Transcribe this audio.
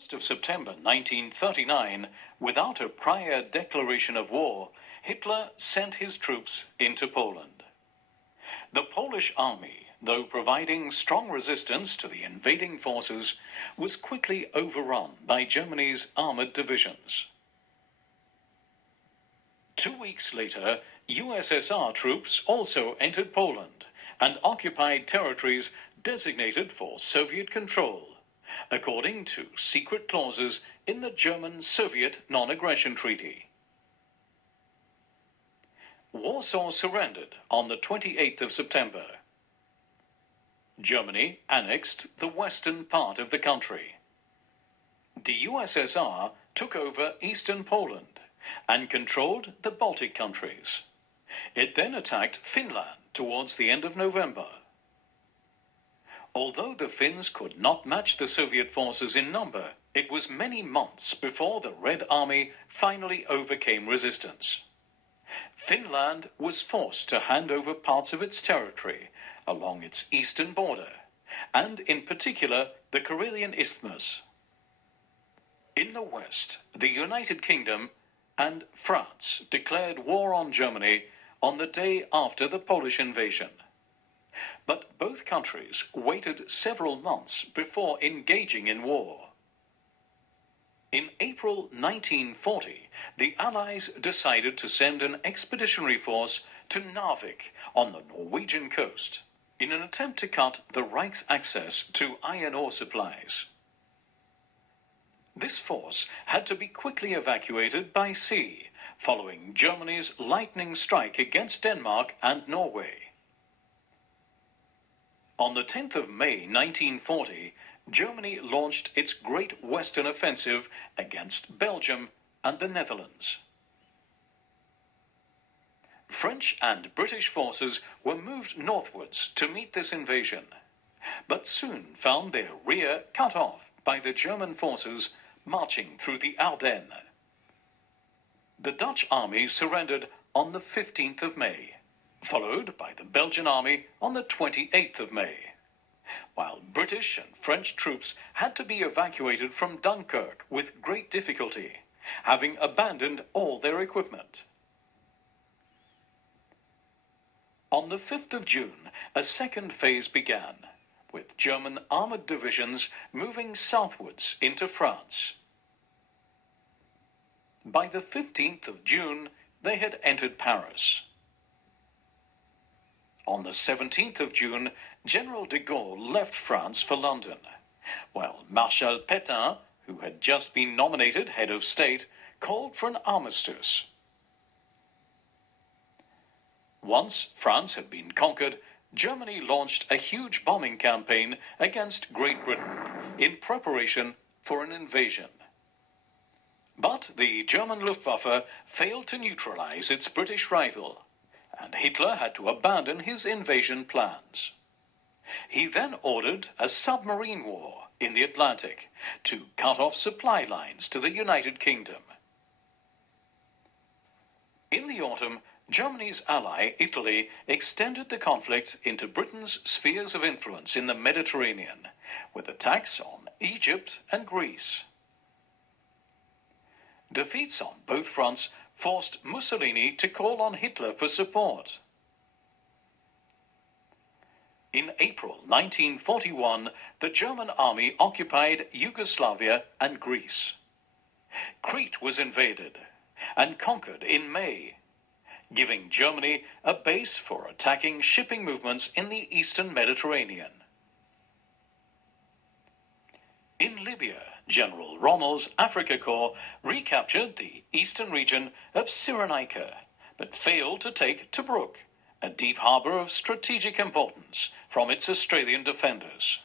1st of September 1939, without a prior declaration of war, Hitler sent his troops into Poland. The Polish army, though providing strong resistance to the invading forces, was quickly overrun by Germany's armored divisions. 2 weeks later, USSR troops also entered Poland and occupied territories designated for Soviet control, according to secret clauses in the German-Soviet Non-Aggression Treaty. Warsaw surrendered on the 28th of September. Germany annexed the western part of the country. The USSR took over eastern Poland and controlled the Baltic countries. It then attacked Finland towards the end of November. Although the Finns could not match the Soviet forces in number, it was many months before the Red Army finally overcame resistance. Finland was forced to hand over parts of its territory along its eastern border, and in particular the Karelian Isthmus. In the west, the United Kingdom and France declared war on Germany on the day after the Polish invasion. But both countries waited several months before engaging in war. In April 1940, the Allies decided to send an expeditionary force to Narvik on the Norwegian coast in an attempt to cut the Reich's access to iron ore supplies. This force had to be quickly evacuated by sea, following Germany's lightning strike against Denmark and Norway. On the 10th of May 1940, Germany launched its Great Western Offensive against Belgium and the Netherlands. French and British forces were moved northwards to meet this invasion, but soon found their rear cut off by the German forces marching through the Ardennes. The Dutch army surrendered on the 15th of May, followed by the Belgian army on the 28th of May, while British and French troops had to be evacuated from Dunkirk with great difficulty, having abandoned all their equipment. On the 5th of June, a second phase began, with German armored divisions moving southwards into France. By the 15th of June, they had entered Paris. On the 17th of June, General de Gaulle left France for London, while Marshal Pétain, who had just been nominated head of state, called for an armistice. Once France had been conquered, Germany launched a huge bombing campaign against Great Britain in preparation for an invasion. But the German Luftwaffe failed to neutralize its British rival, and Hitler had to abandon his invasion plans. He then ordered a submarine war in the Atlantic to cut off supply lines to the United Kingdom. In the autumn, Germany's ally, Italy, extended the conflict into Britain's spheres of influence in the Mediterranean, with attacks on Egypt and Greece. Defeats on both fronts forced Mussolini to call on Hitler for support. In April 1941, the German army occupied Yugoslavia and Greece. Crete was invaded and conquered in May, giving Germany a base for attacking shipping movements in the eastern Mediterranean. In Libya, General Rommel's Afrika Korps recaptured the eastern region of Cyrenaica, but failed to take Tobruk, a deep harbour of strategic importance, from its Australian defenders.